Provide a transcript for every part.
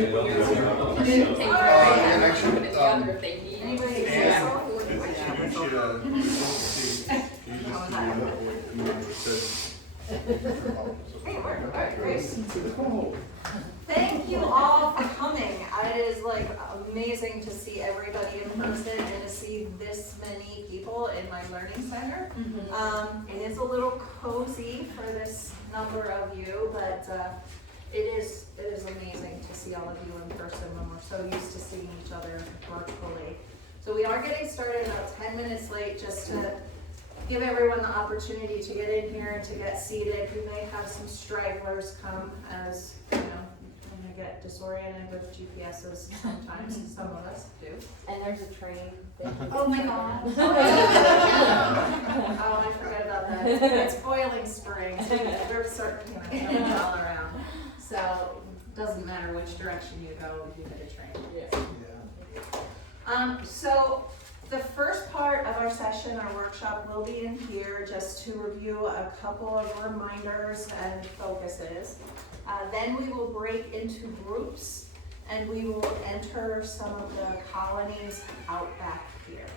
Thank you all for coming. It is like amazing to see everybody in person and to see this many people in my learning center. It is a little cozy for this number of you, but it is amazing to see all of you in person when we're so used to seeing each other virtually. So we are getting started about 10 minutes late, just to give everyone the opportunity to get in here and to get seated. We may have some stragglers come, as you know, when we get disoriented with GPSs sometimes, some of us do. And there's a train. Oh my God. Oh, I forgot about that. It's boiling springs. There's certain trains all around. So it doesn't matter which direction you go, you get a train. Yeah. So the first part of our session, our workshop, will be in here just to review a couple of reminders and focuses. Then we will break into groups and we will enter some of the colonies out back here.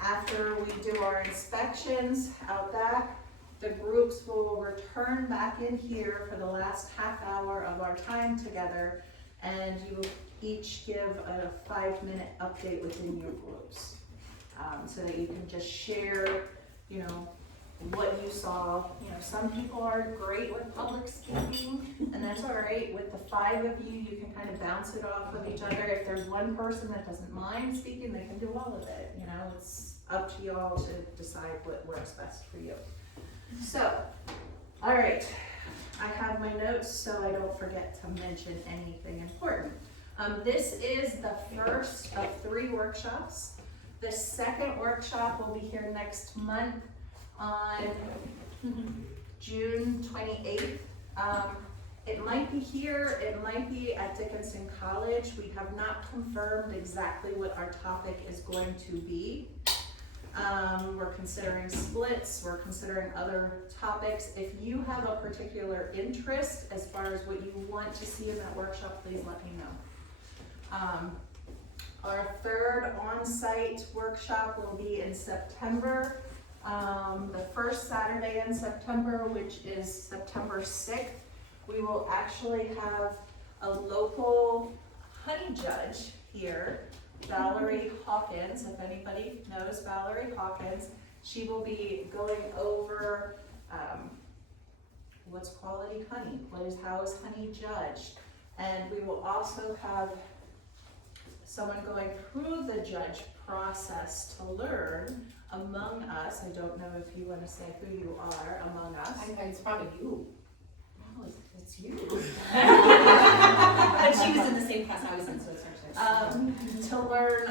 After we do our inspections out back, the groups will return back in here for the last half hour of our time together, and you will each give a 5-minute update within your groups, so that you can just share, you know, what you saw. You know, some people are great with public speaking, and that's all right. With the 5 of you, you can kind of bounce it off of each other. If there's one person that doesn't mind speaking, they can do all of it. You know, it's up to you all to decide what works best for you. So, all right, I have my notes so I don't forget to mention anything important. This is the first of 3 workshops. The second workshop will be here next month on June 28th. It might be here, it might be at Dickinson College. We have not confirmed exactly what our topic is going to be. We're considering splits, we're considering other topics. If you have a particular interest as far as what you want to see in that workshop, please let me know. Our third on-site workshop will be in September. The first Saturday in September, which is September 6th, we will actually have a local honey judge here, Valerie Hawkins. If anybody knows Valerie Hawkins, she will be going over what's quality honey, how is honey judged, and we will also have someone going through the judge process to learn among us. I don't know if you want to say who you are among us. It's probably you. No, it's you. But she was in the same class I was in, so it's actually. To learn,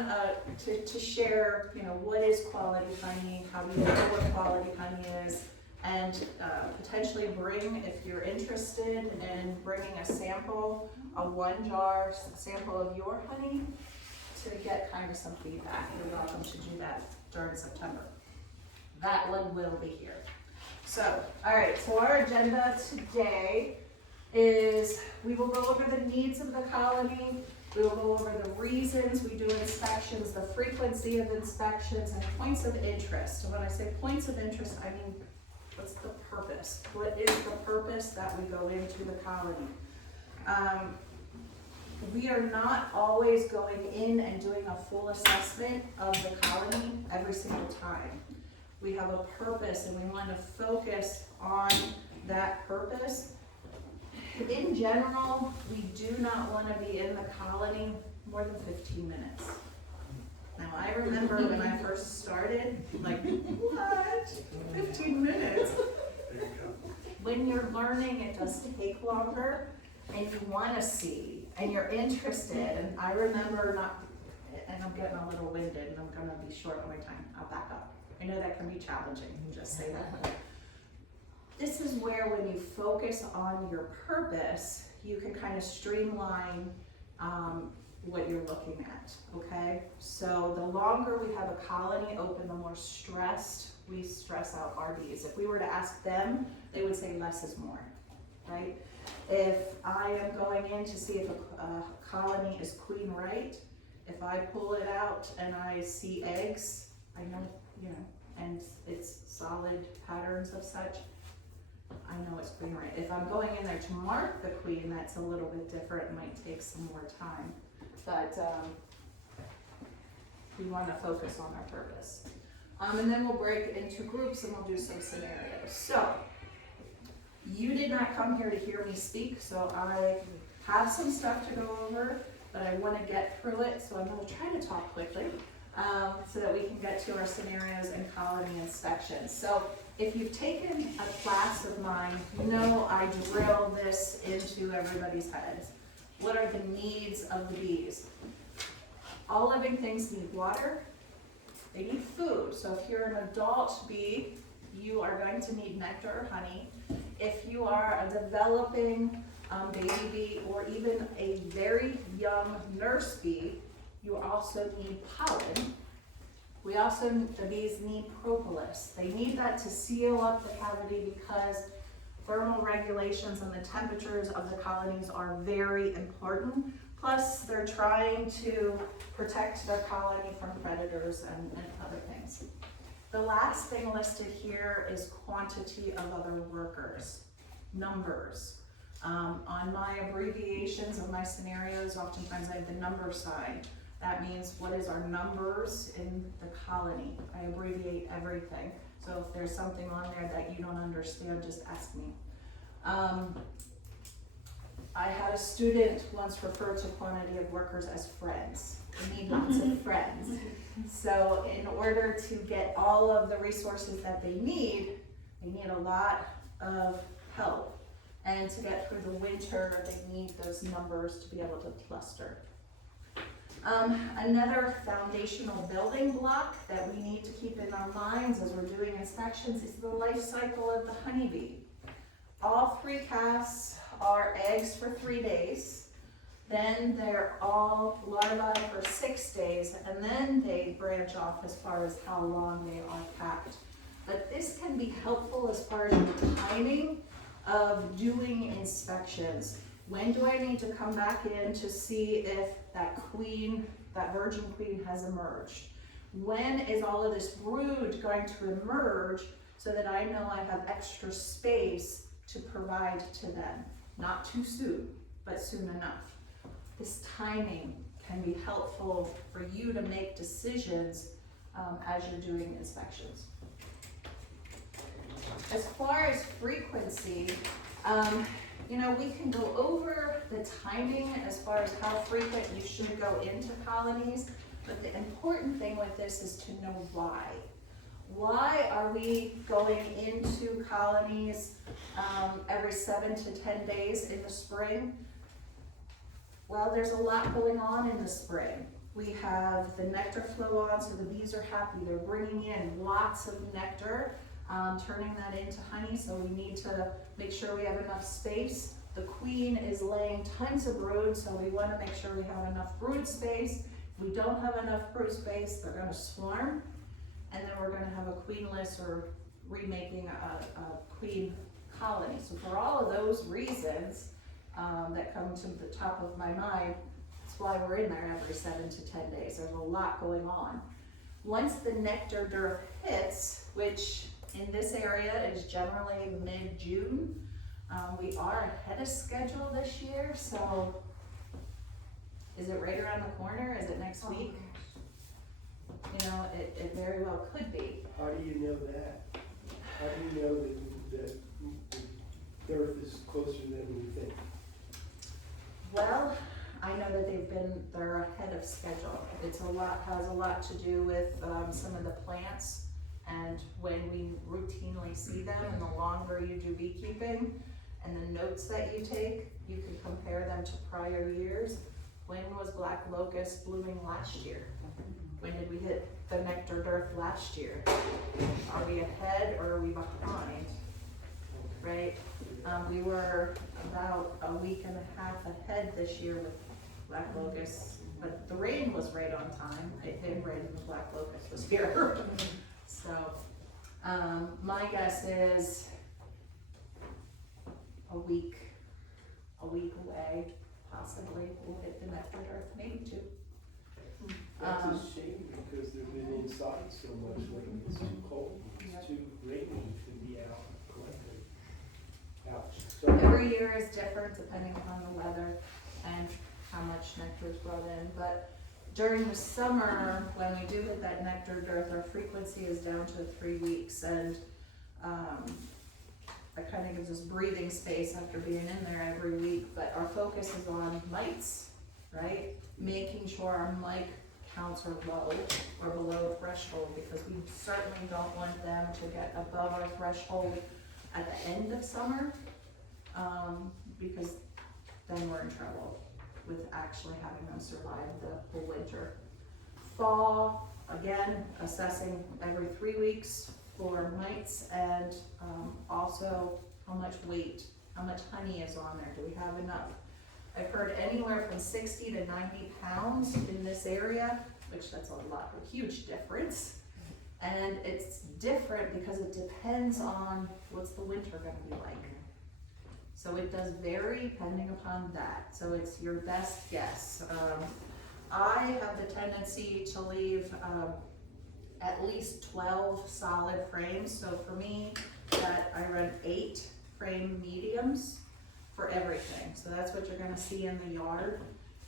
to share, you know, what is quality honey, how do you know what quality honey is, and potentially bring, if you're interested in bringing a sample, a 1-jar sample of your honey, to get kind of some feedback. You're welcome to do that during September. That one will be here. So, all right, so our agenda today is we will go over the needs of the colony, we will go over the reasons we do inspections, the frequency of inspections, and points of interest. So when I say points of interest, I mean, what's the purpose? What is the purpose that we go into the colony? We are not always going in and doing a full assessment of the colony every single time. We have a purpose and we want to focus on that purpose. In general, we do not want to be in the colony more than 15 minutes. Now, I remember when I first started, like, what? 15 minutes? When you're learning, it does take longer, and you want to see, and you're interested. And I remember not, and I'm getting a little winded, and I'm going to be short on my time. I'll back up. I know that can be challenging, just say that. This is where when you focus on your purpose, you can kind of streamline what you're looking at, okay? So the longer we have a colony open, the more stressed we stress out RDs. If we were to ask them, they would say less is more, right? If I am going in to see if a colony is queen right, if I pull it out and I see eggs, I know, you know, and it's solid patterns of such, I know it's queen right. If I'm going in there to mark the queen, that's a little bit different, it might take some more time. But we want to focus on our purpose. And then we'll break into groups and we'll do some scenarios. So, you did not come here to hear me speak, so I have some stuff to go over, but I want to get through it, so I'm going to try to talk quickly so that we can get to our scenarios and colony inspections. So if you've taken a class of mine, you know I drill this into everybody's heads. What are the needs of the bees? All living things need water, they need food. So if you're an adult bee, you are going to need nectar or honey. If you are a developing baby bee or even a very young nurse bee, you also need pollen. The bees need propolis. They need that to seal up the cavity because thermal regulations and the temperatures of the colonies are very important. Plus, they're trying to protect their colony from predators and other things. The last thing listed here is quantity of other workers, numbers. On my abbreviations of my scenarios, oftentimes I have the number sign. That means what is our numbers in the colony. I abbreviate everything. So if there's something on there that you don't understand, just ask me. I had a student once refer to quantity of workers as friends. We need lots of friends. So in order to get all of the resources that they need a lot of help. And to get through the winter, they need those numbers to be able to cluster. Another foundational building block that we need to keep in our minds as we're doing inspections is the life cycle of the honeybee. All 3 casts are eggs for 3 days, then they're all larvae for 6 days, and then they branch off as far as how long they are packed. But this can be helpful as far as the timing of doing inspections. When do I need to come back in to see if that virgin queen has emerged? When is all of this brood going to emerge so that I know I have extra space to provide to them? Not too soon, but soon enough. This timing can be helpful for you to make decisions as you're doing inspections. As far as frequency, we can go over the timing as far as how frequent you should go into colonies, but the important thing with this is to know why. Why are we going into colonies every 7 to 10 days in the spring? Well, there's a lot going on in the spring. We have the nectar flow on, so the bees are happy. They're bringing in lots of nectar, turning that into honey, so we need to make sure we have enough space. The queen is laying tons of brood, so we want to make sure we have enough brood space. If we don't have enough brood space, they're going to swarm, and then we're going to have a queenless or remaking a queen colony. So for all of those reasons that come to the top of my mind, that's why we're in there every 7 to 10 days. There's a lot going on. Once the nectar dearth hits, which in this area is generally mid-June, we are ahead of schedule this year, so is it right around the corner? Is it next week? It very well could be. How do you know that? How do you know that the dearth is closer than you think? Well, I know that they're ahead of schedule. Has a lot to do with some of the plants and when we routinely see them, and the longer you do beekeeping and the notes that you take, you can compare them to prior years. When was black locust blooming last year? When did we hit the nectar dearth last year? Are we ahead or are we behind? Right? We were about a week and a half ahead this year with black locust, but the rain was right on time. It did rain and the black locust was here. So my guess is a week year is different depending upon the weather and how much nectar is brought in, but during the summer, when we do hit that nectar dearth, our frequency is down to 3 weeks, and that kind of gives us breathing space after being in there every week, but our focus is on mites, right? Making sure our mite counts are low or below threshold, because we certainly don't want them to get above our threshold at the end of summer, because then we're in trouble with actually having them survive the whole winter. Fall, again, assessing every 3 weeks for mites, and also how much weight, how much honey is on there, do we have enough? I've heard anywhere from 60 to 90 pounds in this area, which that's a lot, a huge difference. And it's different because it depends on what's the winter gonna be like. So it does vary depending upon that, so it's your best guess. I have the tendency to leave at least 12 solid frames, so for me, that I run 8 frame mediums for everything. So that's what you're gonna see in the yard,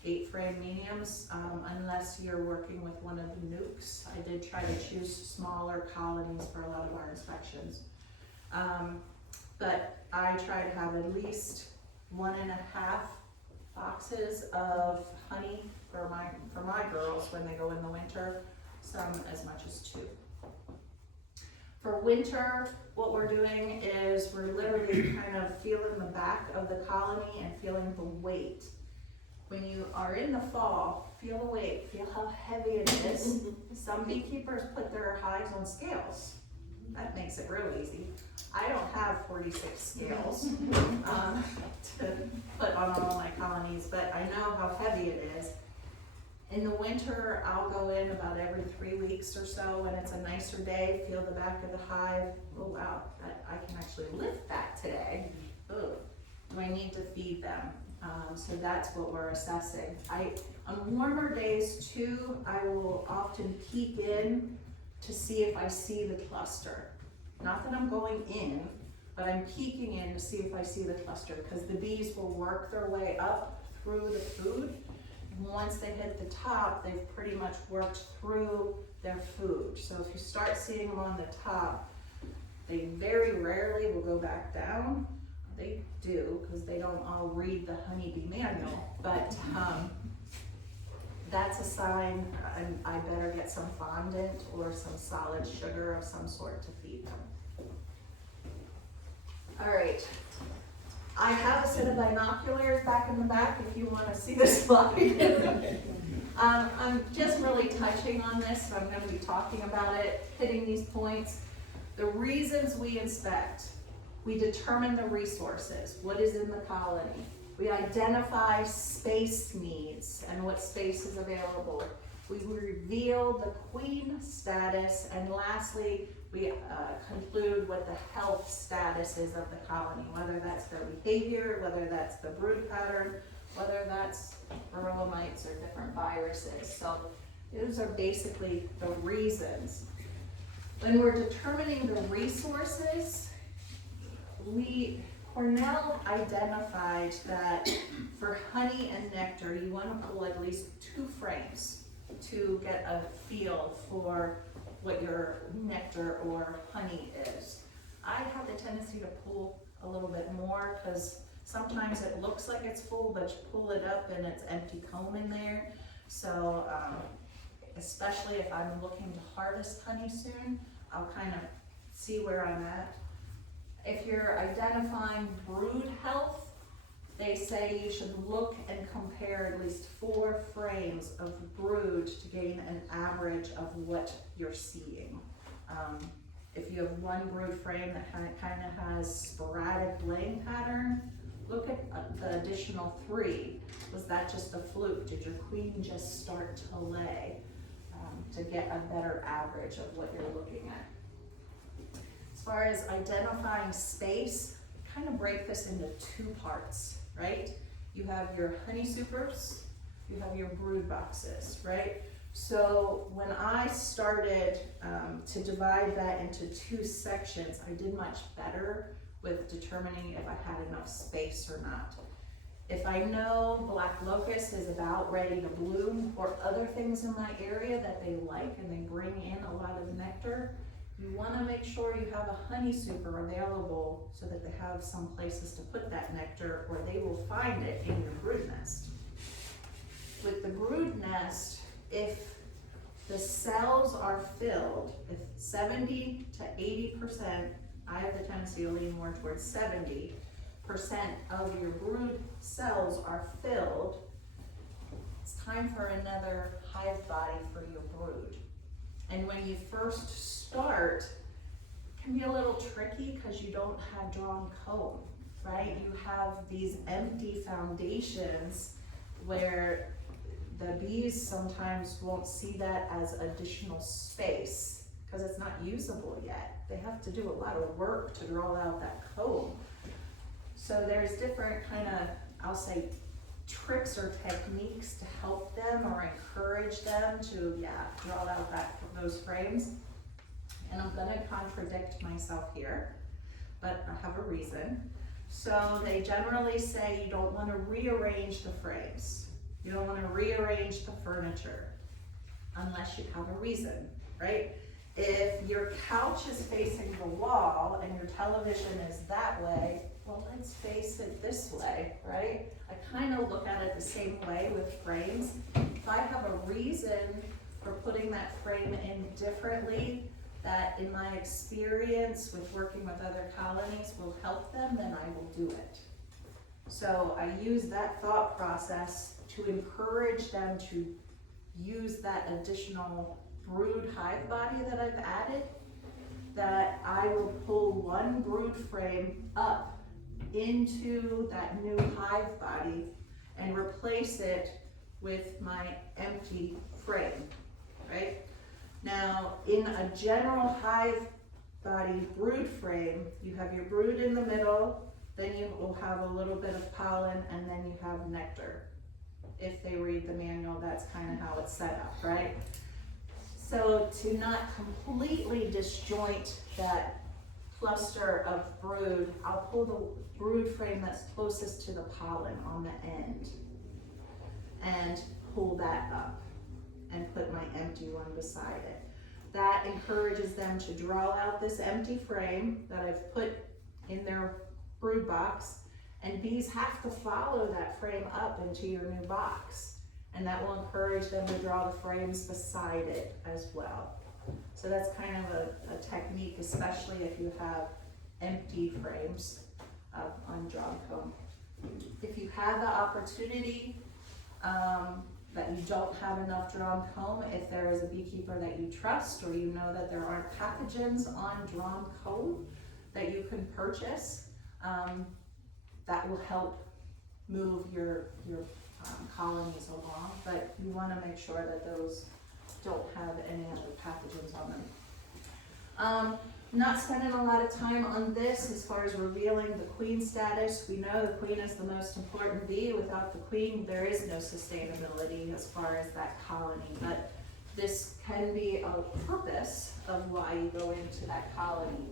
8 frame mediums, unless you're working with one of the nukes. I did try to choose smaller colonies for a lot of our inspections. But I try to have at least 1.5 boxes of honey for my girls when they go in the winter, some as much as 2. For winter, what we're doing is we're literally kind of feeling the back of the colony and feeling the weight. When you are in the fall, feel the weight, feel how heavy it is. Some beekeepers put their hives on scales. That makes it real easy. I don't have 46 scales to put on all my colonies, but I know how heavy it is. In the winter, I'll go in about every 3 weeks or so when it's a nicer day, feel the back of the hive. Oh wow, I can actually lift that today. Oh, do I need to feed them? So that's what we're assessing. On warmer days too, I will often peek in to see if I see the cluster. Not that I'm going in, but I'm peeking in to see if I see the cluster, because the bees will work their way up through the food. And once they hit the top, they've pretty much worked through their food. So if you start seeing them on the top, they very rarely will go back down. They do, because they don't all read the honeybee manual, but that's a sign I better get some fondant or some solid sugar of some sort to feed them. All right, I have a set of binoculars back in the back if you want to see the slide. I'm just really touching on this, so I'm going to be talking about it, hitting these points. The reasons we inspect: we determine the resources, what is in the colony. We identify space needs and what space is available. We reveal the queen status, and lastly, we conclude what the health status is of the colony, whether that's their behavior, whether that's the brood pattern, whether that's varroa mites or different viruses. So those are basically the reasons. When we're determining the resources, Cornell identified that for honey and nectar, you want to pull at least 2 frames to get a feel for what your nectar or honey is. I have the tendency to pull a little bit more, because sometimes it looks like it's full, but you pull it up and it's empty comb in there. So especially if I'm looking to harvest honey soon, I'll kind of see where I'm at. If you're identifying brood health, they say you should look and compare at least 4 frames of brood to gain an average of what you're seeing. If you have 1 brood frame that kind of has sporadic laying pattern, look at the additional 3. Was that just a fluke? Did your queen just start to lay? To get a better average of what you're looking at. As far as identifying space, kind of break this into 2 parts, right? You have your honey supers, you have your brood boxes, right? So when I started to divide that into 2 sections, I did much better with determining if I had enough space or not. If I know black locust is about ready to bloom, or other things in my area that they like and they bring in a lot of nectar, you wanna make sure you have a honey super available so that they have some places to put that nectar, or they will find it in your brood nest. With the brood nest, if the cells are filled, if 70 to 80%, I have the tendency to lean more towards 70% of your brood cells are filled, it's time for another hive body for your brood. And when you first start, it can be a little tricky because you don't have drawn comb, right? You have these empty foundations where the bees sometimes won't see that as additional space because it's not usable yet. They have to do a lot of work to draw out that comb. So there's different kind of, I'll say, tricks or techniques to help them or encourage them to, draw out those frames. And I'm gonna contradict myself here, but I have a reason. So they generally say you don't wanna rearrange the frames. You don't wanna rearrange the furniture unless you have a reason, right? If your couch is facing the wall and your television is that way, well, let's face it this way, right? I kind of look at it the same way with frames. If I have a reason for putting that frame in differently, that in my experience with working with other colonies will help them, then I will do it. So I use that thought process to encourage them to use that additional brood hive body that I've added, that I will pull one brood frame up into that new hive body and replace it with my empty frame, right? Now, in a general hive body brood frame, you have your brood in the middle, then you will have a little bit of pollen, and then you have nectar. If they read the manual, that's kind of how it's set up, right? So to not completely disjoint that cluster of brood, I'll pull the brood frame that's closest to the pollen on the end and pull that up and put my empty one beside it. That encourages them to draw out this empty frame that I've put in their brood box, and bees have to follow that frame up into your new box, and that will encourage them to draw the frames beside it as well. So that's kind of a technique, especially if you have empty frames of undrawn comb. If you have the opportunity that you don't have enough drawn comb, if there is a beekeeper that you trust, or you know that there aren't pathogens on drawn comb that you can purchase, that will help move your colonies along, but you want to make sure that those don't have any other pathogens on them. Not spending a lot of time on this as far as revealing the queen status. We know the queen is the most important bee. Without the queen, there is no sustainability as far as that colony, but this can be a purpose of why you go into that colony.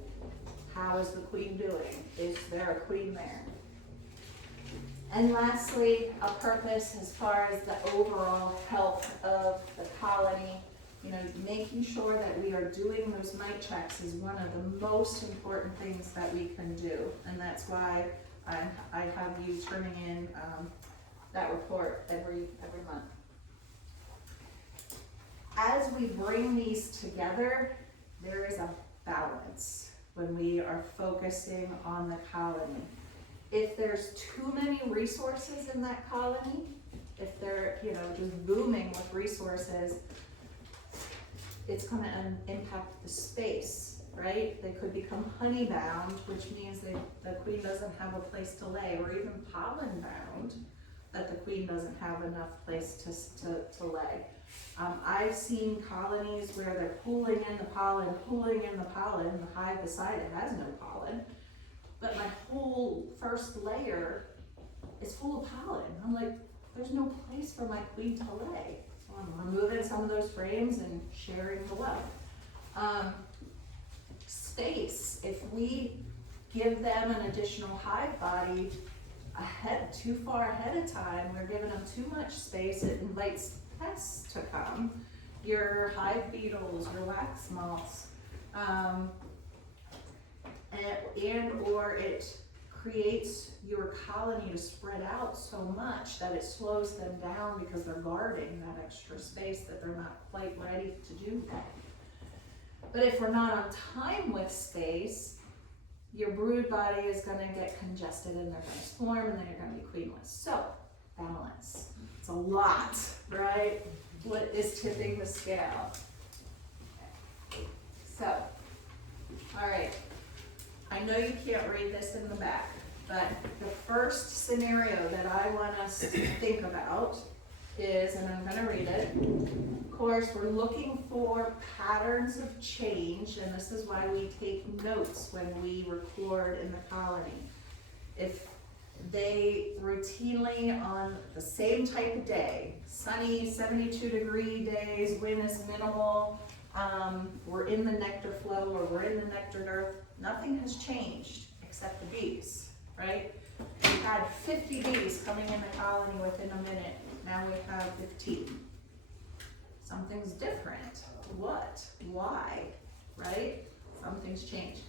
How is the queen doing? Is there a queen there? And lastly, a purpose as far as the overall health of the colony. You know, making sure that we are doing those mite checks is one of the most important things that we can do. And that's why I have you turning in that report every month. As we bring these together, there is a balance when we are focusing on the colony. If there's too many resources in that colony, if they're, just booming with resources, it's going to impact the space, right? They could become honey bound, which means the queen doesn't have a place to lay, or even pollen bound, that the queen doesn't have enough place to lay. I've seen colonies where they're pulling in the pollen, the hive beside it has no pollen, but my whole first layer is full of pollen. I'm like, there's no place for my queen to lay. So I'm removing some of those frames and sharing the wealth. Space, if we give them an additional hive body too far ahead of time, we're giving them too much space, it invites pests to come, your hive beetles, your wax moths, or it creates your colony to spread out so much that it slows them down because they're guarding that extra space that they're not quite ready to do that. But if we're not on time with space, your brood body is gonna get congested and they're gonna swarm and then you're gonna be queenless. So, balance. It's a lot, right? What is tipping the scale? So, all right. I know you can't read this in the back, but the first scenario that I want us to think about is, and I'm gonna read it. Of course, we're looking for patterns of change, and this is why we take notes when we record in the colony. If they routinely on the same type of day, sunny 72-degree days, wind is minimal, we're in the nectar flow or we're in the nectared earth, nothing has changed except the bees, right? We had 50 bees coming in the colony within a minute, now we have 15. Something's different. What? Why? Right? Something's changed.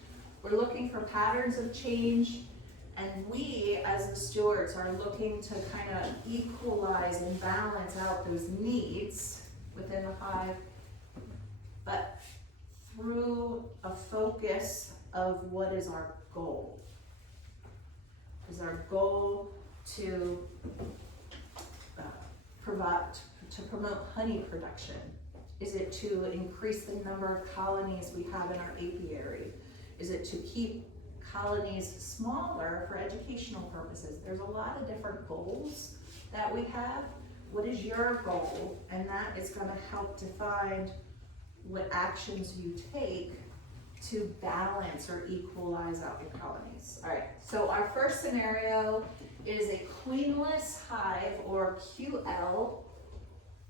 We're looking for patterns of change, and we, as the stewards, are looking to kind of equalize and balance out those needs within the hive, but through a focus of what is our goal. Is our goal to promote honey production? Is it to increase the number of colonies we have in our apiary? Is it to keep colonies smaller for educational purposes? There's a lot of different goals that we have. What is your goal? And that is going to help define what actions you take to balance or equalize out your colonies. All right, so our first scenario is a queenless hive, or QL.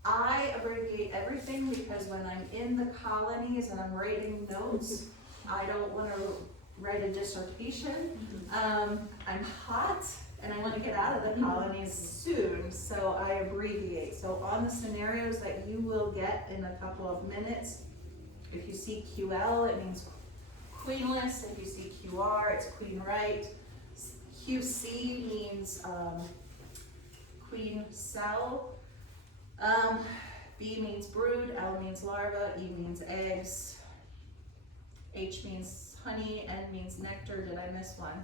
I abbreviate everything because when I'm in the colonies and I'm writing notes, I don't want to write a dissertation. I'm hot and I want to get out of the colonies soon, so I abbreviate. So on the scenarios that you will get in a couple of minutes, if you see QL, it means queenless. If you see QR, it's queen right. QC means queen cell. B means brood, L means larva, E means eggs, H means honey, N means nectar. Did I miss one?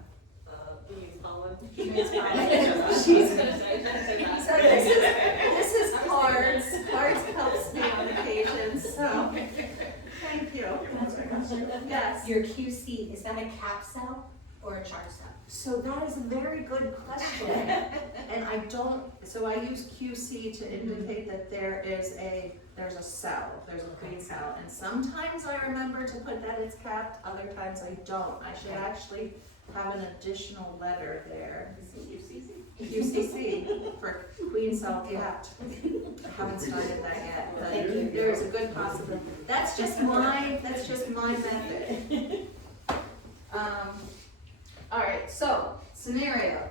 E means pollen. E means pollen. She's gonna say that. So this is cards. Cards helps me on occasion, so thank you. Can I ask a question? Yes. Your QC, is that a cap cell or a char cell? So that is a very good question. And so I use QC to indicate that there's a cell, there's a queen cell. And sometimes I remember to put that it's capped, other times I don't. I should actually have an additional letter there. QCC for queen cell capped. I haven't started that yet, but there's a good possibility. That's just my method. All right, so scenario.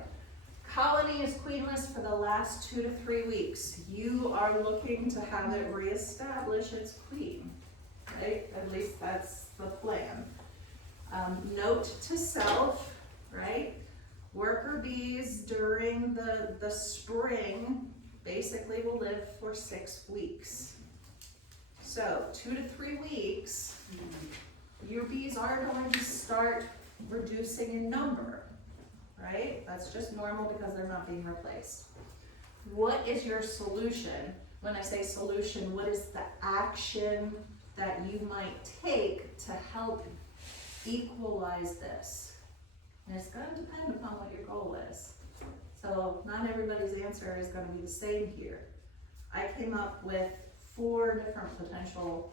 Colony is queenless for the last 2 to 3 weeks. You are looking to have it reestablish its queen, right? At least that's the plan. Note to self, right? Worker bees during the spring basically will live for 6 weeks. So 2 to 3 weeks, your bees are going to start reducing in number, right? That's just normal because they're not being replaced. What is your solution? When I say solution, what is the action that you might take to help equalize this? And it's going to depend upon what your goal is. So not everybody's answer is going to be the same here. I came up with 4 different potential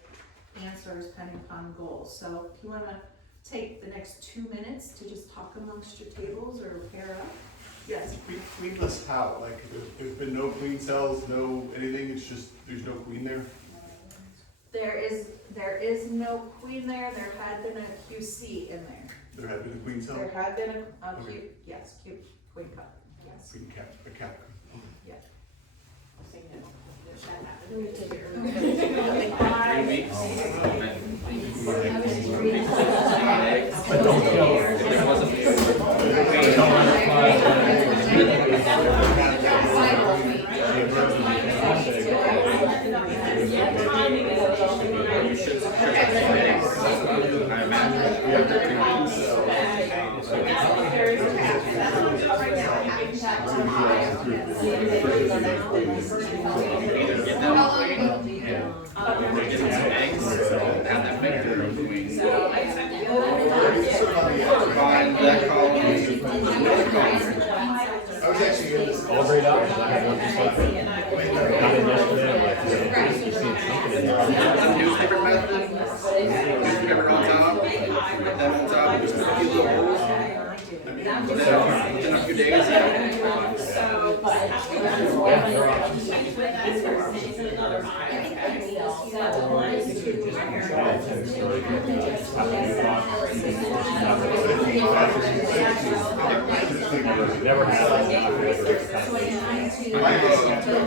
answers depending upon goals. So if you want to take the next 2 minutes to just talk amongst your tables or pair up. Yes? Queenless how? Like, there's been no queen cells, no anything, it's just, there's no queen there? There is no queen there, there had been a QC in there. There had been a queen cell? There had been a Okay. cute, yes, cute queen cup, yes. Queen cap, a cap. We take it really good. I was just reading. But don't kill her. If it wasn't don't let her I imagine. Have them make their own queen. Find that colony. I was actually, all great options. I had one just like that. Got in yesterday, I'm like, you see it something in there. Newspaper method. Newspaper on top. Put that on top. Just a few little holes. Within a few days. Never had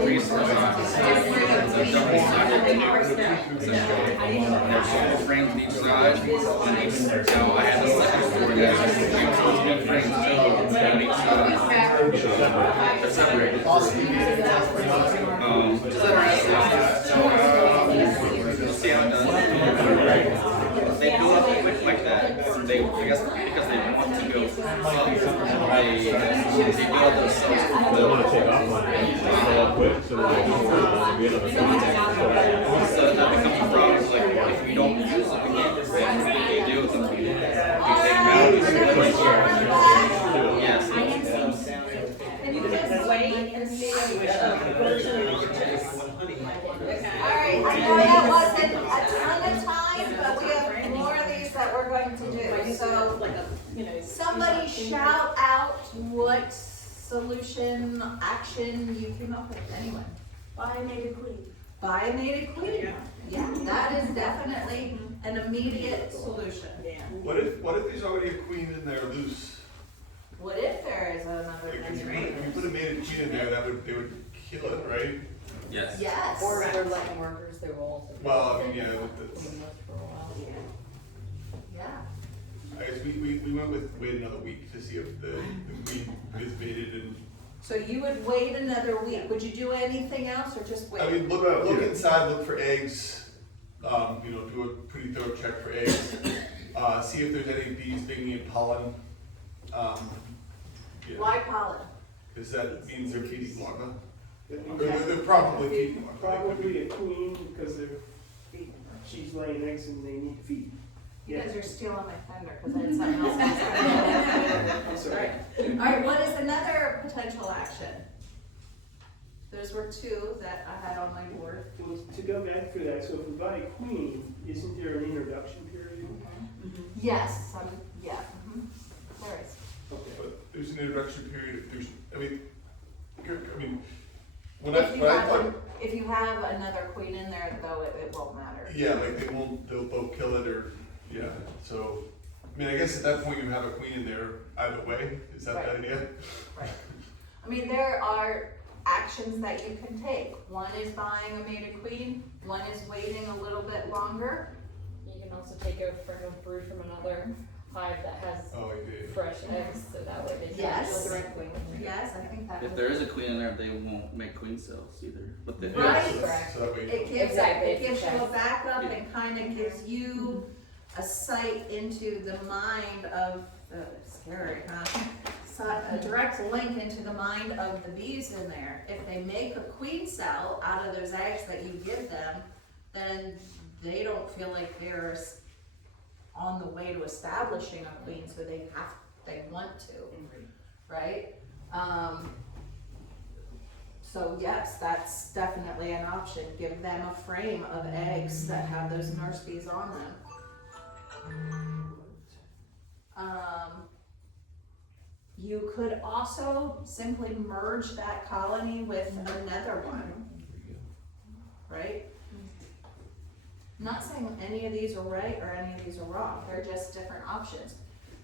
Research on the double-sided canoe. There's small frames on each side. So I had the second floor guys. Two frames on each side. They're separated. See how it does. They build up quick like that. They, I guess, because they want to go. They build up those cells. They want to take off on it, so quick, so that they can be able to So that becomes a problem. Like if you don't use them, what do you do with them? Do you take them out? Yes. Can you just wait and see? Alright, I know that wasn't a ton of time, but we have more of these that we're going to do, so somebody shout out what solution, action you came up with, anyone? Buy a native queen. Buy a native queen. Yeah, that is definitely an immediate solution. what if there's already a queen in there loose? What if there is another Like, if queen? you put a mated queen in there, they would kill it, right? Yes. Yes. Or they're letting workers, they will also. Well, I mean, yeah, that's, For a while. Yeah. I guess we went with wait another week to see if the queen is mated and, So you would wait another week. Would you do anything else or just wait? I mean, look inside, look for eggs, do a pretty thorough check for eggs. See if there's any bees bringing in pollen. Yeah, Why pollen? because that means they're feeding larvae. Or Okay. they're probably feeding larvae. Probably a queen because she's laying eggs and they need to feed. You guys are stealing my thunder because I had something else. I'm sorry. Alright, what is another potential action? Those were two that I had on my board. Well, to go back for that, so if we buy a queen, isn't there an introduction period? Yes, yeah. There is. Okay. But there's an introduction period, if there's, when If you have another queen in there, though, it won't matter. yeah, like they'll kill it or, yeah, so, I guess at that point you have a queen in there either way, is that the Right. idea? Right. I mean, there are actions that you can take. One is buying a mated queen, one is waiting a little bit longer. You can also take a brood from another hive that has Oh, yeah. fresh eggs, so that way they can Yes. kill directly. Yes, I think that If would. there is a queen in there, they won't make queen cells either. But they Yeah, Right. so that's- so that way, It gives, Exactly. it gives you a backup and kind of gives you a sight into the mind of, scary, huh? So a direct link into the mind of the bees in there. If they make a queen cell out of those eggs that you give them, then they don't feel like they're on the way to establishing a queen, so they want to, right? So yes, that's definitely an option. Give them a frame of eggs that have those nurse bees on them. You could also simply merge that colony with another one, right? Not saying any of these are right or any of these are wrong, they're just different options.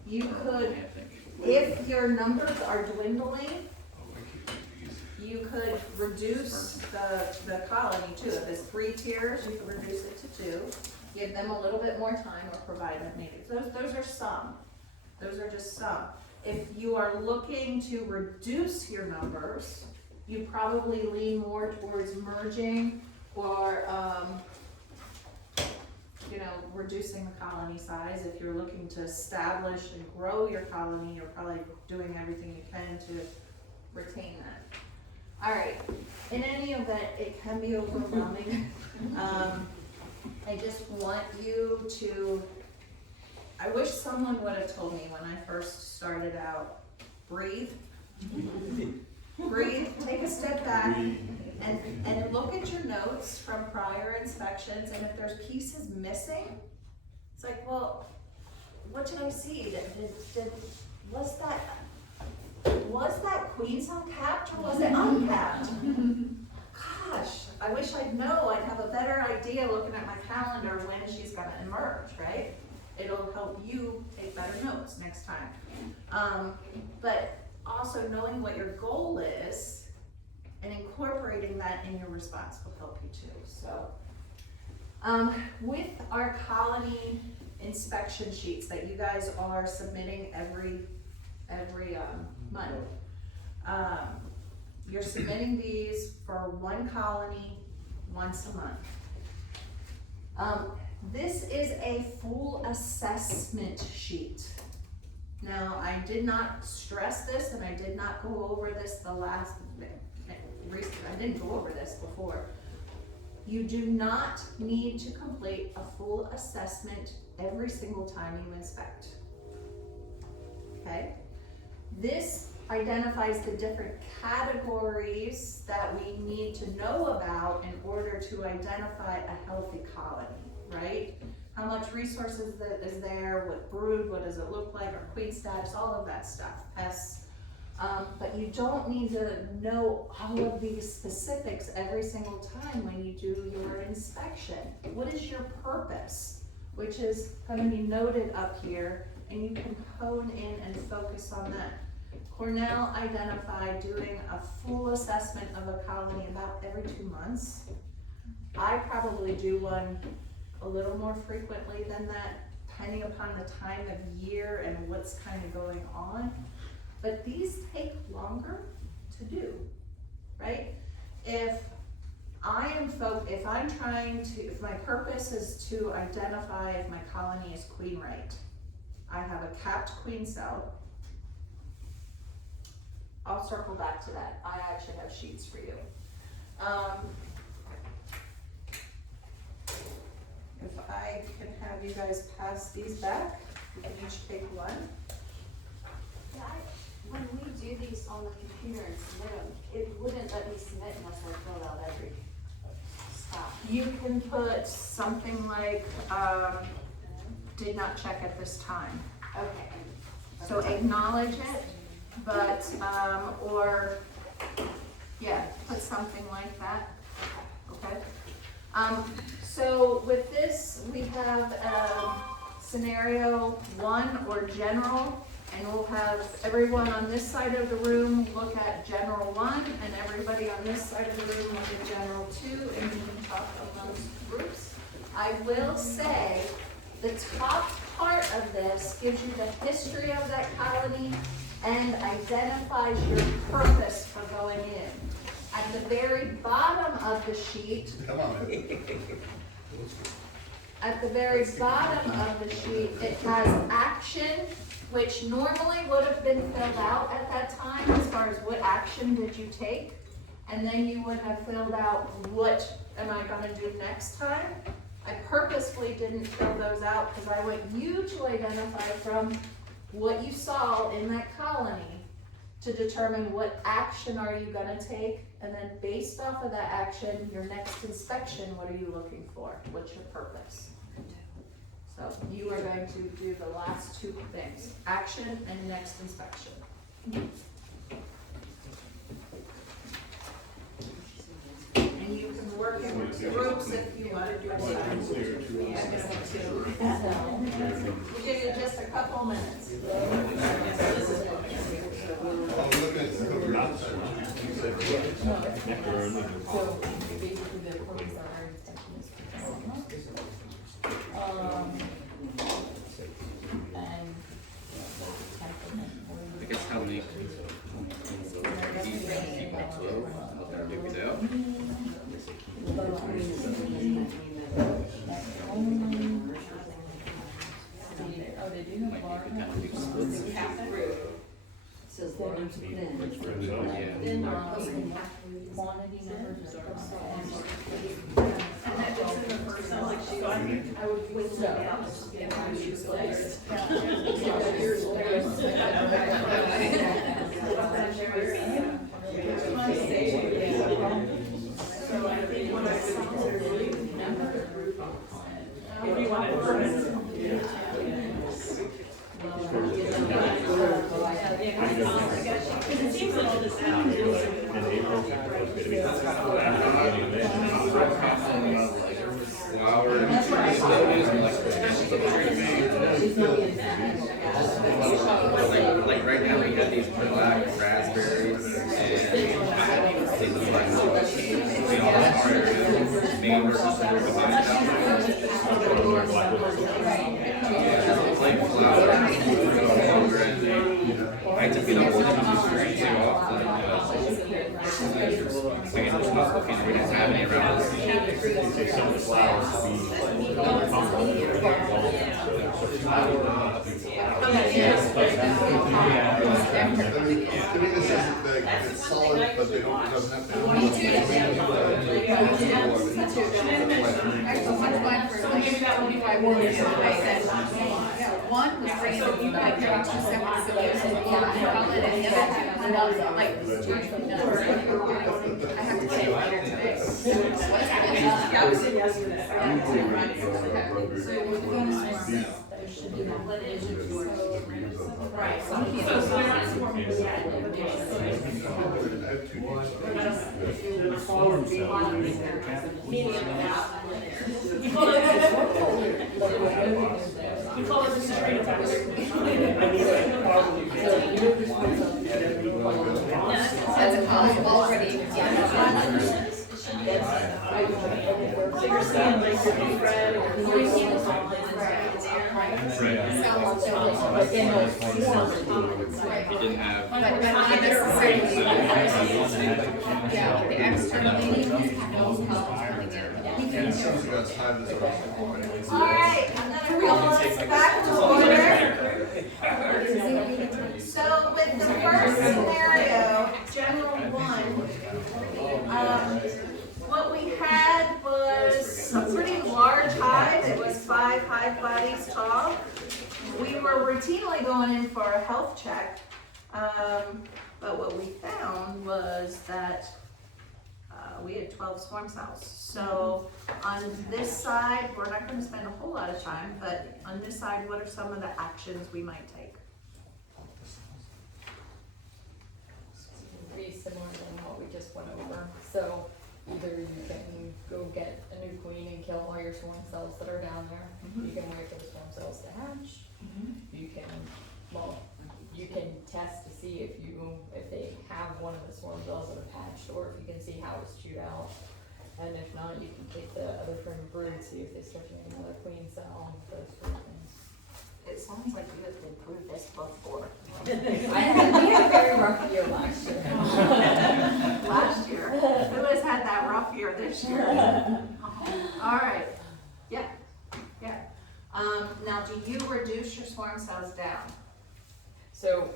You could, I think. if your numbers are dwindling, Oh, I keep these. you could reduce the colony too. If it's 3 tiers, you could reduce it to 2. Give them a little bit more time or provide them maybe. Those are some. Those are just some. If you are looking to reduce your numbers, you probably lean more towards merging or, reducing the colony size. If you're looking to establish and grow your colony, you're probably doing everything you can to retain that. All right, in any event, it can be overwhelming. I just want you to, I wish someone would have told me when I first started out, breathe. Breathe, take a step back, and look at your notes from prior inspections, and if there's pieces missing, it's like, well, what did I see? Was that queen cell capped or was it uncapped? Gosh, I wish I'd know. I'd have a better idea looking at my calendar when she's gonna emerge, right? It'll help you take better notes next time. But also knowing what your goal is and incorporating that in your response will help you too. So, with our colony inspection sheets that you guys are submitting every month, you're submitting these for 1 colony once a month. This is a full assessment sheet. Now, I did not stress this and I did not go over this I didn't go over this before. You do not need to complete a full assessment every single time you inspect. Okay? This identifies the different categories that we need to know about in order to identify a healthy colony, right? How much resources is there, what brood, what does it look like, our queen status, all of that stuff, pests. But you don't need to know all of these specifics every single time when you do your inspection. What is your purpose? Which is going to be noted up here, and you can hone in and focus on that. Cornell identified doing a full assessment of a colony about every 2 months. I probably do one a little more frequently than that, depending upon the time of year and what's kind of going on. But these take longer to do, right? If my purpose is to identify if my colony is queen right, I have a capped queen cell. I'll circle back to that. I actually have sheets for you. If I can have you guys pass these back, you can each take one. Yeah, when we do these on the computer and submit them, it wouldn't let me submit unless I filled out every stop. You can put something like, did not check at this time. Okay. So acknowledge it, but, put something like that, okay? So with this, we have scenario 1 or general, and we'll have everyone on this side of the room look at general 1, and everybody on this side of the room look at general 2, and we can talk amongst groups. I will say the top part of this gives you the history of that colony and identifies your purpose for going in. At the very bottom of the sheet, Come on. at the very bottom of the sheet, it has action, which normally would have been filled out at that time as far as what action did you take. And then you would have filled out what am I gonna do next time. I purposefully didn't fill those out because I want you to identify from what you saw in that colony to determine what action are you gonna take, and then based off of that action, your next inspection, what are you looking for? What's your purpose? So you are going to do the last 2 things, action and next inspection. And you can work in groups if you want to do it. We'll give you just a couple minutes. I'm looking at the cookie outside. You said, So basically the queens are our intention is to sell them. And 10% I guess how many keep it slow, help our babies out. Oh, they do have a bar. Says large thin. Quantity numbers are. And that was in the first, sounds like she got, I would wait till if you want to. Because it seems like all this out. Flowers, like right now we got these black raspberries and they look like we all are main versus behind them. Like flowers, I took it up with them too often. We didn't have any around us. Say some of the flowers to be to me, this is like, it's solid, but they don't, it doesn't have to. So maybe that would be my one. One was bringing the people like 2 seconds ago, and the other two, like, I have to take later today. Yeah, I was in yesterday. Right, so we're not swarming yet. I have 2 You call it just a train of thought. That's a cause already. So you're saying like your new friend or It didn't have. But not necessarily. Yeah, the external meetings and those coming in. All right, I'm gonna call us back to order. So with the first scenario, general one, what we had was a pretty large hive. It was 5 hive bodies tall. We were routinely going in for a health check, but what we found was that we had 12 swarm cells. So on this side, we're not going to spend a whole lot of time, but on this side, what are some of the actions we might take? Pretty similar than what we just went over. So either you can go get a new queen and kill all your swarm cells that are down there. You can wait for the swarm cells to hatch. You can, well, you can test to see if they have one of the swarm cells that have hatched, or if you can see how it's chewed out. And if not, you can take the other from brood, see if they start getting another queen cell, those sort of things. It sounds like you have improved this before. We had a very rough year last year. Last year? Who has had that rough year this year? All right, yeah. Now, do you reduce your swarm cells down? So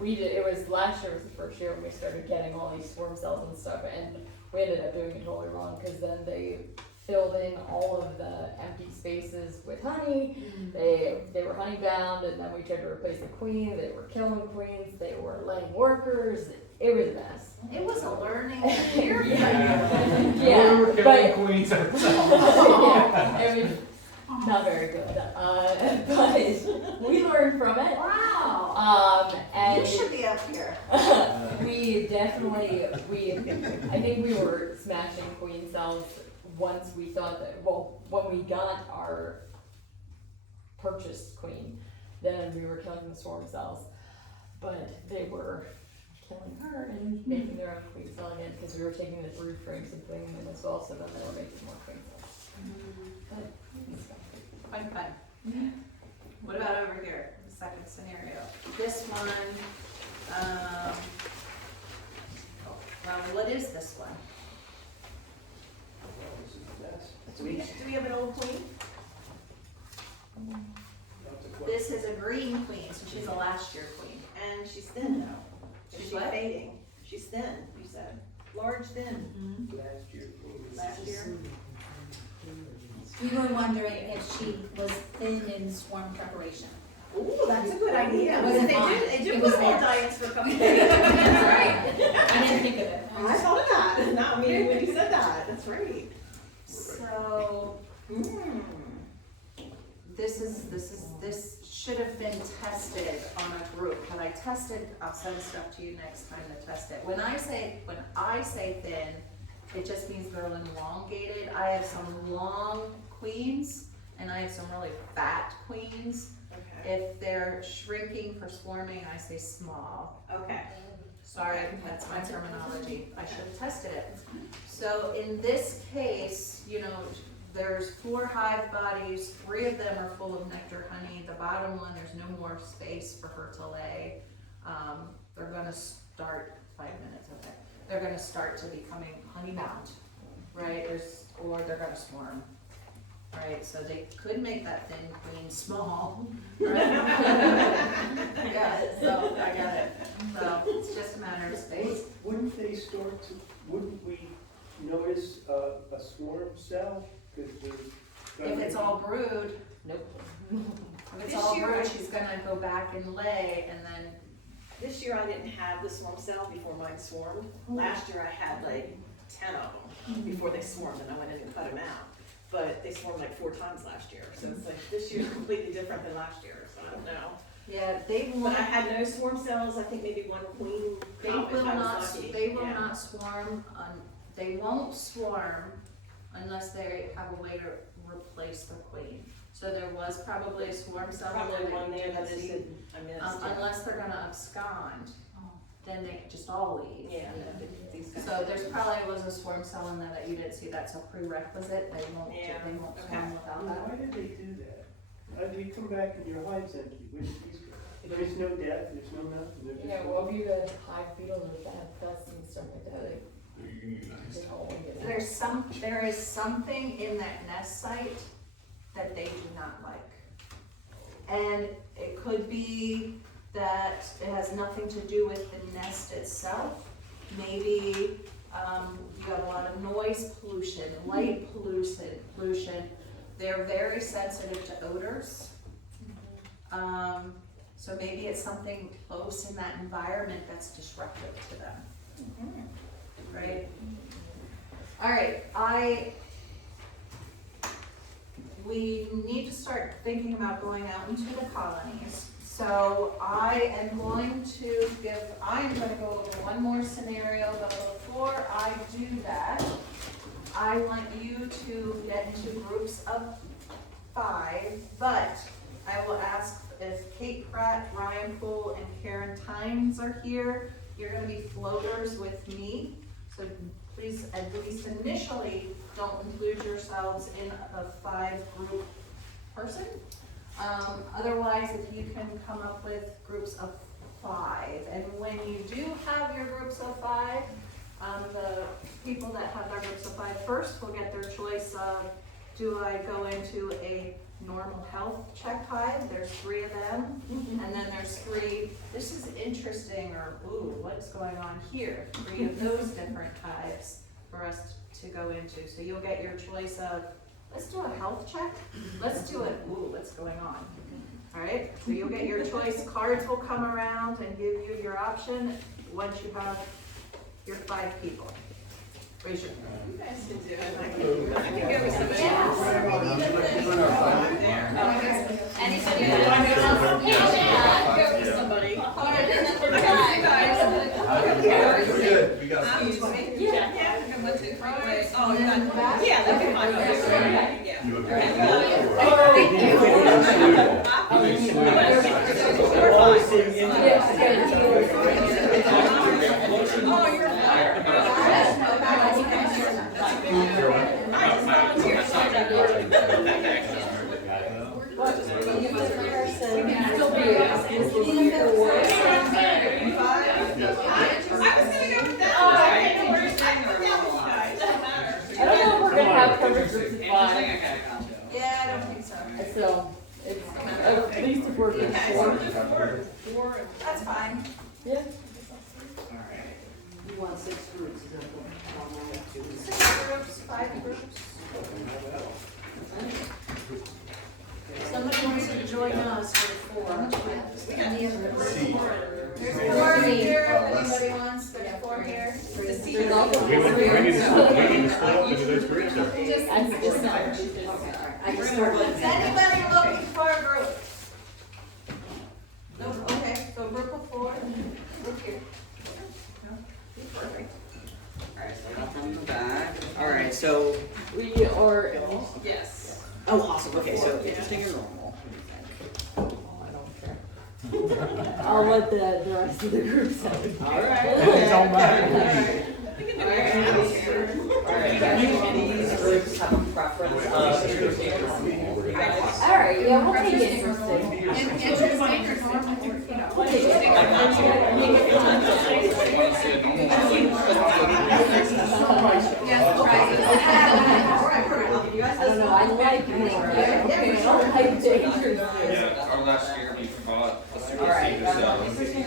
we did, it was last year was the first year when we started getting all these swarm cells and stuff, and we ended up doing it totally wrong, because then they filled in all of the empty spaces with honey. They were honey bound, and then we tried to replace the queen. They were killing queens. They were laying workers. It was a mess. It was a learning year. Yeah, We were but killing queens ourselves. yeah, it was not very good. But we learned from it. Wow. And You should be up here. we definitely, I think we were smashing queen cells once we thought that, well, when we got our purchased queen, then we were killing the swarm cells. But they were killing her and making their own queen cell again, because we were taking the brood frames and putting them in as well, so then they were making more queen cells. But it's Fun. What about over here, the second scenario? This one, well, what is this one? This is the best. Do we have an old queen? That's a question. This is a green queen, so she's a last year queen. And she's thin though. She's She's what? fading. She's thin, you said. Large, thin. Last year. Last year. We were wondering if she was thin in swarm preparation. Ooh, that's a good idea. It wasn't They on. do It put was them on there. diets for a couple days. I didn't think of it. I thought of that. Not me when you said that. That's right. So, this should have been tested on a group. Had I tested, I'll send stuff to you next time to test it. When I say thin, it just means they're elongated. I have some long queens and I have some really fat queens. Okay. If they're shrinking for swarming, I say small. Okay. Sorry, that's my terminology. I should have tested it. So in this case, there's 4 hive bodies, 3 of them are full of nectar honey. The bottom one, there's no more space for her to lay. They're gonna start, 5 minutes, okay. They're gonna start to becoming honey bound, right? Or they're gonna swarm, right? So they could make that thin queen small, right? Yeah, so I got it. So it's just a matter of space. Wouldn't they start to, wouldn't we notice a swarm cell? If it's all brood, nope. if it's This all year brood, I- she's gonna go back and lay and then, This year I didn't have the swarm cell before mine swarmed. Last year I had like 10 of them before they swarmed and I went in and cut them out. But they swarmed like 4 times last year. So it's like this year's completely different than last year, so I don't know. yeah, they But won't, I had no swarm cells, I think maybe 1 queen they pop will if I not, was lucky. they will Yeah. not swarm, they won't swarm unless they have a way to replace the queen. So there was probably a swarm cell Probably that one you there that didn't see. I missed. Unless they're gonna abscond, then they just all leave. Yeah. These guys- So there's probably was a swarm cell in there that you didn't see, that's a prerequisite, they won't Yeah, swarm okay. without Well, that. why did they do that? You come back and your hive's empty, where's these go? There's no death, there's no nothing, they're just. Yeah, well, if you had hive beetles or bad pests and stuff like that, they Unionized. all get There is something in that nest site that they do not like. And it could be that it has nothing to do with the nest itself. Maybe, you got a lot of noise pollution, light pollution. They're very sensitive to odors. So maybe it's something close in that environment that's disruptive to them. Right? All right, we need to start thinking about going out into the colonies. So I am going to go over one more scenario, but before I do that, I want you to get into groups of 5, but I will ask if Kate Pratt, Ryan Poole, and Karen Tynes are here. You're gonna be floaters with me, so please, at least initially, don't include yourselves in a 5-group person. Otherwise, if you can come up with groups of 5, and when you do have your groups of 5, the people that have their groups of 5 first will get their choice of, do I go into a normal health check hive? There's 3 of them, and then there's 3, this is interesting, or ooh, what's going on here? 3 of those different hives for us to go into. So you'll get your choice of, let's do a health check, let's do it, ooh, what's going on? All right, so you'll get your choice, cards will come around and give you your option once you have your 5 people. Raise your hand. You guys can do it. I can go with somebody else. Anybody Go with somebody. We're good, we got. Yeah. Oh, Yeah, that'd be fine. Yeah. You okay? Oh, thank you. I don't know if we're gonna have coverage for 5. Yeah, I don't think so. So, it's, at least if we're good 4. That's fine. Yeah. You want 6 groups, is that what? 6 groups, 5 groups. Somebody wants to join us for 4. C. There's 4 here, if anybody wants, there's 4 here. There's also We need to split up into those groups, or? I just I just started. Is anybody looking for a group? No, okay, so group of 4, group here. Perfect. Alright, so up from the back. Alright, so, we are, Yes. oh, awesome, okay, so interesting or normal? I don't care. I'll let the rest of the group say. Alright. These groups have a preference of Alright, yeah, we'll take interesting. Interesting or normal? We'll take it. I don't know, I like it. I don't like dangerous. Yeah, our last year we bought a super seed ourselves. I didn't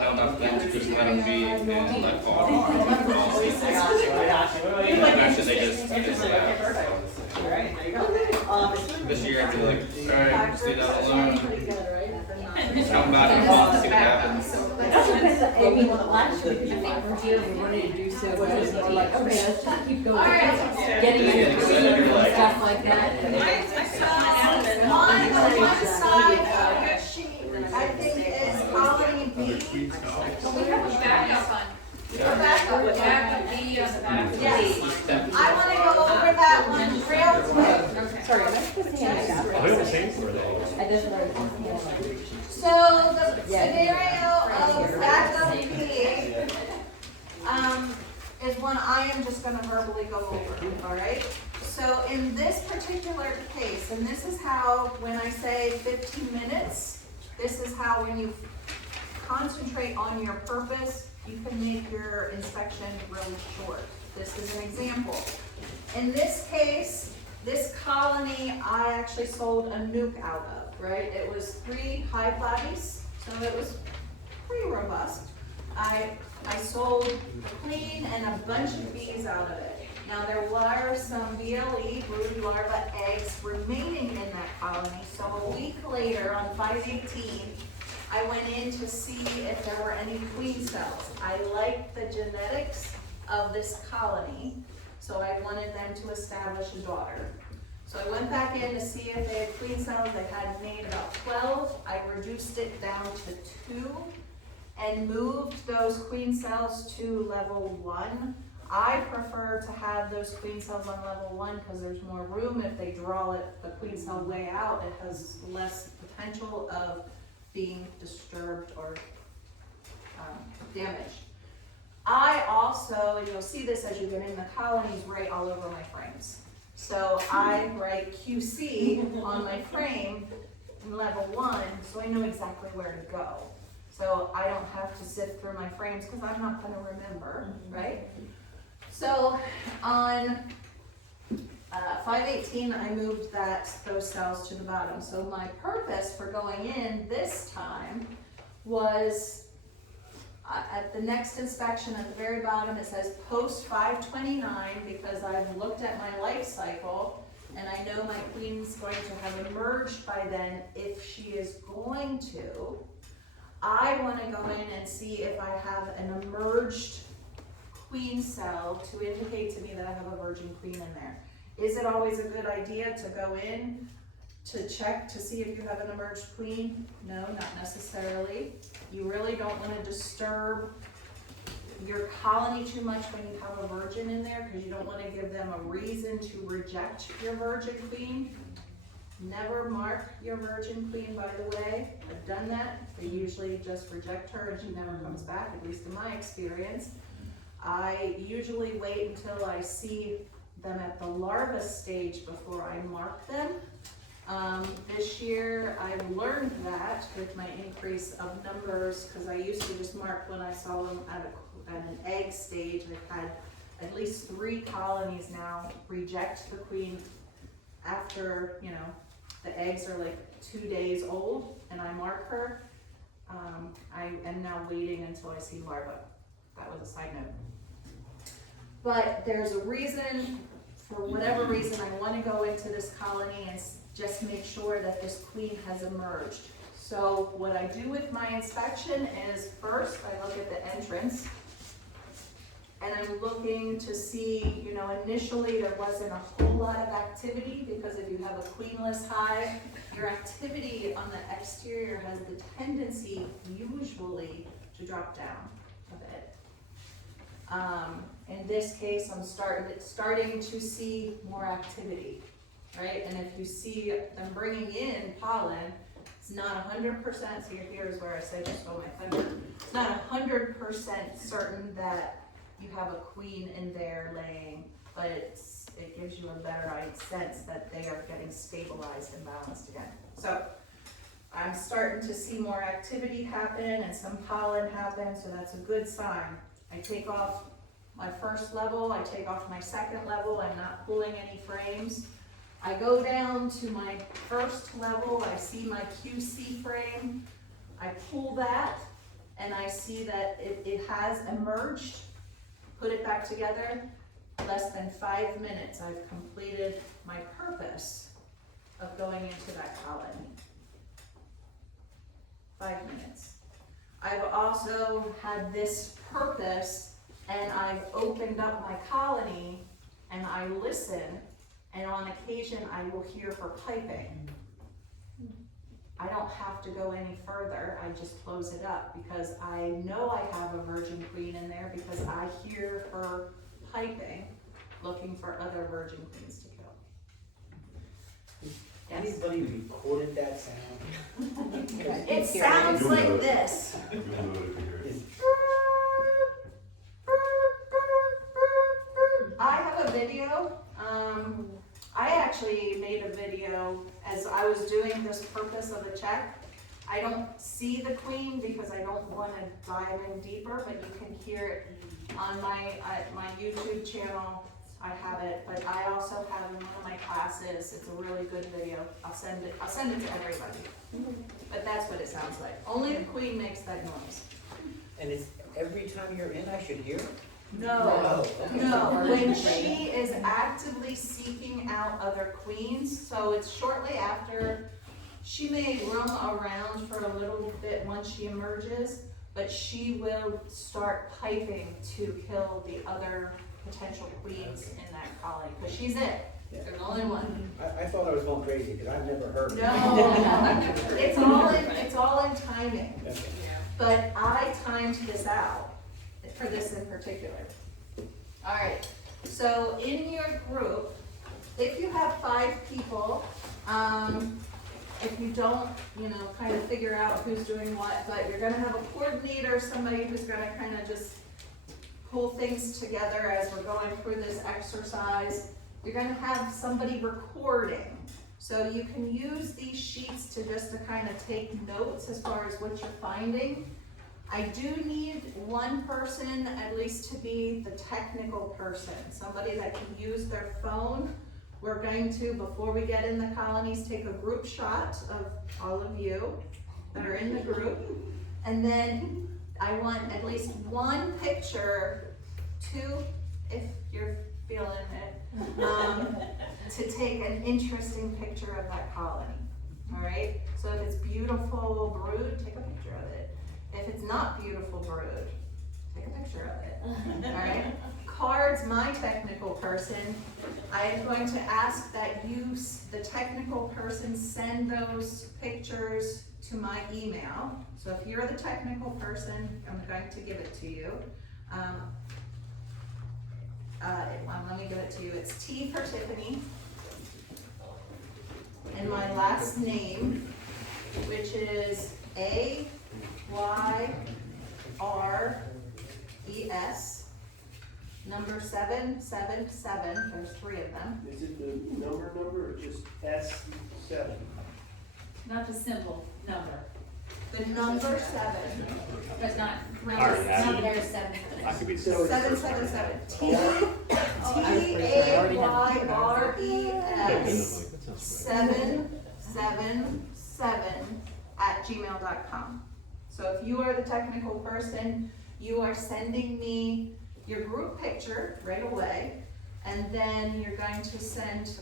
know enough them to just let them be and let fall. Actually, they just Alright, there you go. this year I feel like, alright, just leave that alone. Pretty good, right? Come back and see what happens. That's because, I mean, last year, the first year, we wanted to do so well, so we're like, okay, let's just keep going. Getting into and stuff like that. On the one side of your sheet, I think is colony B. Yes. I wanna go over that one real quick. Sorry, am I supposed to hand it out? Oh, who's the same for that? I just wanted to hand it out. So the scenario of backup B, is one I am just gonna verbally go over, all right? So in this particular case, and this is how, when I say 15 minutes, this is how when you concentrate on your purpose, you can make your inspection really short. This is an example. In this case, this colony, I actually sold a nuke out of, right? It was 3 hive bodies, so it was pretty robust. I sold the queen and a bunch of bees out of it. Now there were some BLE, brood larva eggs, remaining in that colony, so a week later on 5/18, I went in to see if there were any queen cells. I liked the genetics of this colony, so I wanted them to establish a daughter. So I went back in to see if they had queen cells. They had made about 12. I reduced it down to 2 and moved those queen cells to level 1. I prefer to have those queen cells on level 1 because there's more room. If they draw the queen cell way out, it has less potential of being disturbed or damaged. I also, you'll see this as you get in, the colonies right all over my frames. So I write QC on my frame in level 1, so I know exactly where to go. So I don't have to sift through my frames because I'm not gonna remember, right? So on 5/18, I moved those cells to the bottom. So my purpose for going in this time was at the next inspection at the very bottom, it says post 5/29 because I've looked at my life cycle and I know my queen's going to have emerged by then. If she is going to, I want to go in and see if I have an emerged queen cell to indicate to me that I have a virgin queen in there. Is it always a good idea to go in to check to see if you have an emerged queen? No, not necessarily. You really don't want to disturb your colony too much when you have a virgin in there because you don't want to give them a reason to reject your virgin queen. Never mark your virgin queen, by the way. I've done that. They usually just reject her and she never comes back, at least in my experience. I usually wait until I see them at the larva stage before I mark them. This year I've learned that with my increase of numbers, because I used to just mark when I saw them at an egg stage. I've had at least 3 colonies now reject the queen after, you know, the eggs are like 2 days old and I mark her. I am now waiting until I see larva. That was a side note. But there's a reason, for whatever reason, I want to go into this colony and just make sure that this queen has emerged. So what I do with my inspection is first I look at the entrance. And I'm looking to see, you know, initially there wasn't a whole lot of activity, because if you have a queenless hive, your activity on the exterior has the tendency usually to drop down a bit. In this case, I'm starting to see more activity, right? And if you see them bringing in pollen, it's not 100%, so here's where I say just go my thunder. It's not 100% certain that you have a queen in there laying, but it gives you a better sense that they are getting stabilized and balanced again. So I'm starting to see more activity happen and some pollen happen, so that's a good sign. I take off my first level, I take off my second level, I'm not pulling any frames. I go down to my first level, I see my QC frame, I pull that, and I see that it has emerged. Put it back together, less than 5 minutes, I've completed my purpose of going into that colony. 5 minutes. I've also had this purpose, and I've opened up my colony, and I listen, and on occasion I will hear her piping. I don't have to go any further, I just close it up because I know I have a virgin queen in there because I hear her piping, looking for other virgin queens to kill. Yes? Anybody recorded that sound? It sounds like this. You'll know it if you hear it. I have a video. I actually made a video as I was doing this purpose of a check. I don't see the queen because I don't want to dive in deeper, but you can hear it on my YouTube channel. I have it, but I also have in one of my classes. It's a really good video. I'll send it to everybody. But that's what it sounds like. Only the queen makes that noise. And it's every time you're in, I should hear it? No, when she is actively seeking out other queens, so it's shortly after, she may roam around for a little bit once she emerges, but she will start piping to kill the other potential queens in that colony, because she's it. Yeah. There's only one. I thought I was going crazy because I've never heard it. No, it's all in timing. Okay. But I timed this out for this in particular. All right, so in your group, if you have 5 people, if you don't, kind of figure out who's doing what, but you're gonna have a coordinator, somebody who's gonna kind of just pull things together as we're going through this exercise. You're gonna have somebody recording. So you can use these sheets to kind of take notes as far as what you're finding. I do need one person at least to be the technical person, somebody that can use their phone. We're going to, before we get in the colonies, take a group shot of all of you that are in the group. And then I want at least one picture, 2 if you're feeling it, to take an interesting picture of that colony. All right, so if it's beautiful brood, take a picture of it. If it's not beautiful brood, take a picture of it. All right, Cards, my technical person, I am going to ask that you, the technical person, send those pictures to my email. So if you're the technical person, I'm going to give it to you. Let me give it to you. It's T for Tiffany, and my last name, which is AYRES, number 777, there's 3 of them. Is it the number or just S7? Not the simple number, The number 7, but not, Alright, not yeah. there's 7. I could be. So it's 777, TAYRES 777@gmail.com. So if you are the technical person, you are sending me your group picture right away, and then you're going to send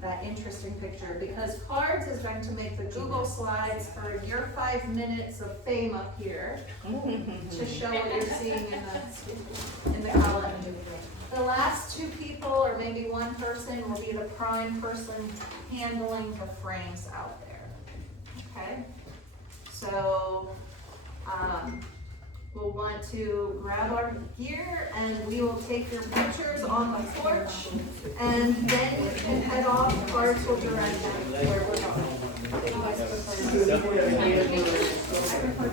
that interesting picture, because Cards is going to make the Google Slides for your 5 minutes of fame up here to show what you're seeing in the column. The last 2 people, or maybe 1 person, will be the prime person handling the frames out there. Okay? So, we'll want to grab our gear and we will take your pictures on the porch, and then you can head off. Cards will direct you where we're going. I prefer